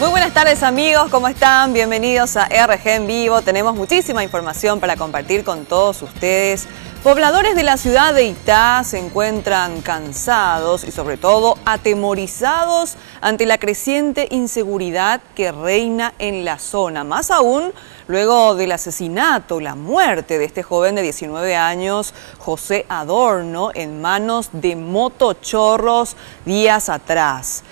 Muy buenas tardes amigos, ¿cómo están? Bienvenidos a RG en Vivo. Tenemos muchísima información para compartir con todos ustedes. Pobladores de la ciudad de Itá se encuentran cansados y sobre todo atemorizados ante la creciente inseguridad que reina en la zona. Más aún luego del asesinato, la muerte de este joven de 19 años, José Adorno, en manos de motochorros días atrás.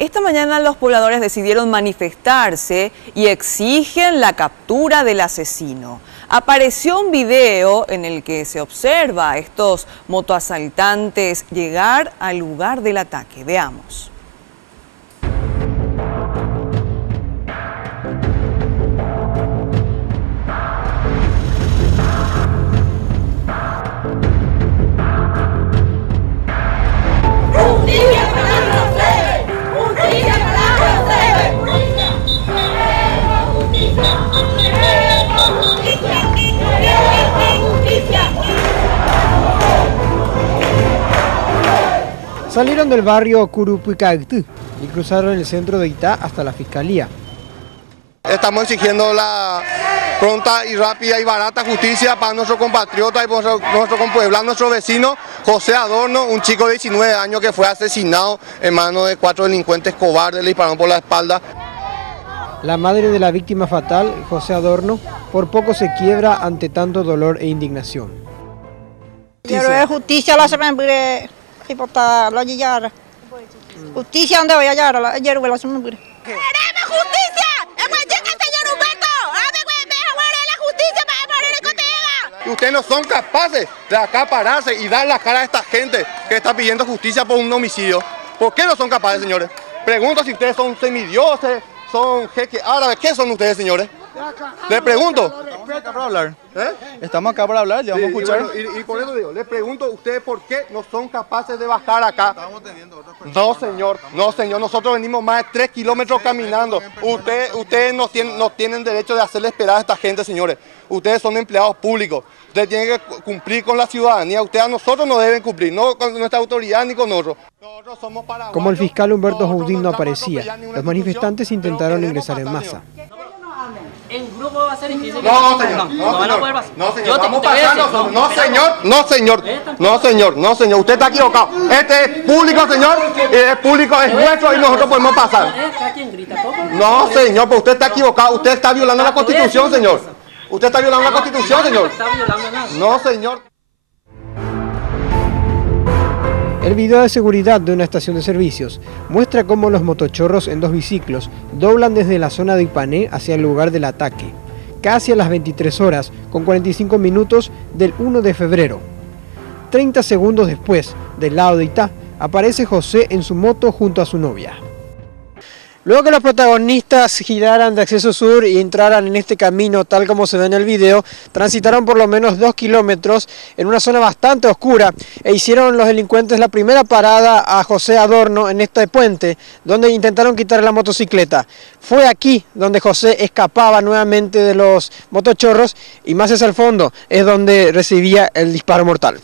Esta mañana los pobladores decidieron manifestarse y exigen la captura del asesino. Apareció un video en el que se observa a estos motoasaltantes llegar al lugar del ataque. Veamos. Salieron del barrio Curupuicactú y cruzaron el centro de Itá hasta la fiscalía. Estamos exigiendo la pronta y rápida y barata justicia para nuestro compatriota y nuestro compueblano, nuestro vecino José Adorno, un chico de 19 años que fue asesinado en manos de 4 delincuentes cobardes, le dispararon por la espalda. La madre de la víctima fatal, José Adorno, por poco se quiebra ante tanto dolor e indignación. Quiero justicia, la se me pide hipotar, la llegar. Justicia, ¿dónde voy a llegar? Ayer voy a se me pide. ¡Queremos justicia! ¡Es cualquier que el señor Humberto! ¡La justicia para poner el cotega! Y ustedes no son capaces de acapararse y dar la cara a esta gente que está pidiendo justicia por un homicidio. ¿Por qué no son capaces, señores? Pregunto si ustedes son semidioses, son jeques árabes. ¿Qué son ustedes, señores? Le pregunto. Estamos acá para hablar. Estamos acá para hablar, ya vamos a escuchar. Y por eso digo, le pregunto a ustedes por qué no son capaces de bajar acá. No, señor, nosotros venimos más de 3 kilómetros caminando. Ustedes no tienen derecho de hacerle esperar a esta gente, señores. Ustedes son empleados públicos. Ustedes tienen que cumplir con la ciudadanía. Ustedes a nosotros no deben cumplir, no con nuestra autoridad ni con nosotros. Nosotros somos paraguayos. Como el fiscal Humberto Joudín no aparecía, los manifestantes intentaron ingresar en masa. En grupo va a ser difícil. No, señor. No, señor. Vamos pasando. No, señor. Usted está equivocado. Este es público, señor. Es público, es nuestro y nosotros podemos pasar. No, señor, pues usted está equivocado. Usted está violando la Constitución, señor. Usted está violando la Constitución, señor. No, señor. El video de seguridad de una estación de servicios muestra cómo los motochorros en 2 biciclos doblan desde la zona de Ipané hacia el lugar del ataque, casi a las 23 horas con 45 minutos del 1 de febrero. 30 segundos después, del lado de Itá, aparece José en su moto junto a su novia. Luego que los protagonistas giraran de acceso sur y entraran en este camino tal como se ve en el video, transitaron por lo menos 2 kilómetros en una zona bastante oscura e hicieron los delincuentes la primera parada a José Adorno en este puente, donde intentaron quitarle la motocicleta. Fue aquí donde José escapaba nuevamente de los motochorros y más hacia el fondo es donde recibía el disparo mortal.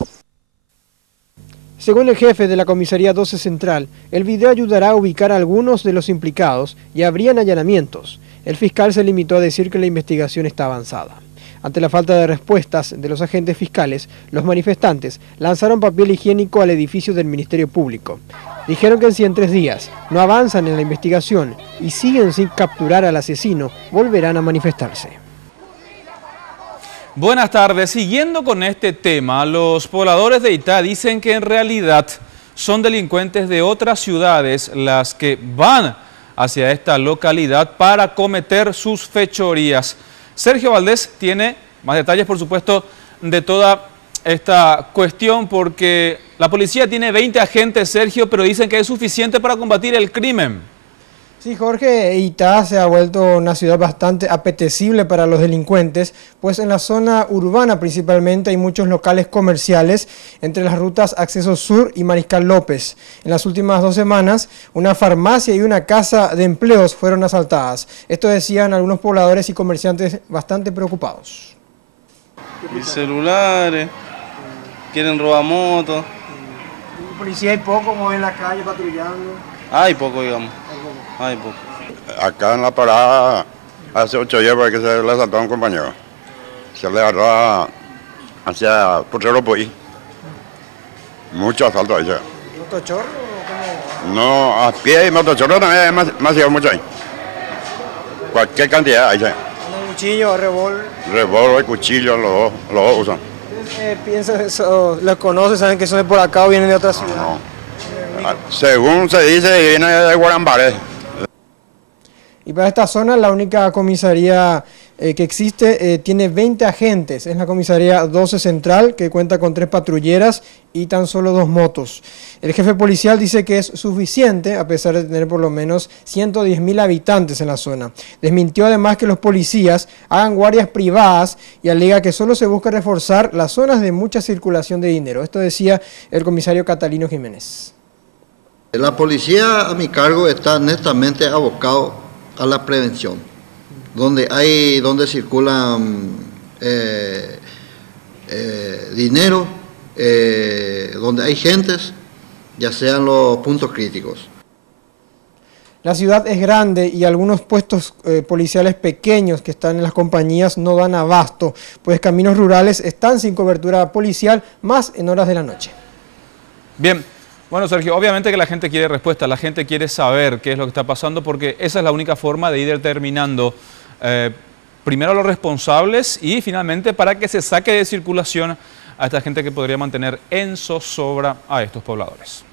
Según el jefe de la Comisaría 12 Central, el video ayudará a ubicar a algunos de los implicados y habrían allanamientos. El fiscal se limitó a decir que la investigación está avanzada. Ante la falta de respuestas de los agentes fiscales, los manifestantes lanzaron papel higiénico al edificio del Ministerio Público. Dijeron que si en 3 días no avanzan en la investigación y siguen sin capturar al asesino, volverán a manifestarse. Buenas tardes. Siguiendo con este tema, los pobladores de Itá dicen que en realidad son delincuentes de otras ciudades las que van hacia esta localidad para cometer sus fechorías. Sergio Valdés tiene más detalles, por supuesto, de toda esta cuestión, porque la policía tiene 20 agentes, Sergio, pero dicen que es suficiente para combatir el crimen. Sí, Jorge, Itá se ha vuelto una ciudad bastante apetecible para los delincuentes, pues en la zona urbana principalmente hay muchos locales comerciales entre las rutas Acceso Sur y Mariscal López. En las últimas 2 semanas, una farmacia y una casa de empleos fueron asaltadas. Esto decían algunos pobladores y comerciantes bastante preocupados. Y celulares, quieren robar motos. Policía hay poco, como en la calle patrullando. Hay poco, digamos. Hay poco. Acá en la parada, hace 8 días porque se le asaltó a un compañero. Se le agarró hacia Potrero Poí. Mucho asalto ahí. ¿Motochorro? No, a pie y motochorro también es demasiado mucho ahí. Cualquier cantidad ahí. Cuchillo, revólver. Revólver, cuchillo, los dos usan. ¿Piensan eso? ¿Los conocen? ¿Saben que son de por acá o vienen de otra ciudad? No. Según se dice, viene de Guarambaré. Y para esta zona la única comisaría que existe tiene 20 agentes. Es la comisaría 12 Central, que cuenta con 3 patrulleras y tan solo 2 motos. El jefe policial dice que es suficiente a pesar de tener por lo menos 110.000 habitantes en la zona. Desmintió además que los policías hagan guardias privadas y alega que solo se busca reforzar las zonas de mucha circulación de dinero. Esto decía el comisario Catalino Jiménez. La policía a mi cargo está netamente abocado a la prevención, donde circulan dinero, donde hay gentes, ya sean los puntos críticos. La ciudad es grande y algunos puestos policiales pequeños que están en las compañías no dan abasto, pues caminos rurales están sin cobertura policial, más en horas de la noche. Bien. Bueno, Sergio, obviamente que la gente quiere respuesta, la gente quiere saber qué es lo que está pasando, porque esa es la única forma de ir determinando primero a los responsables y finalmente para que se saque de circulación a esta gente que podría mantener en zozobra a estos pobladores.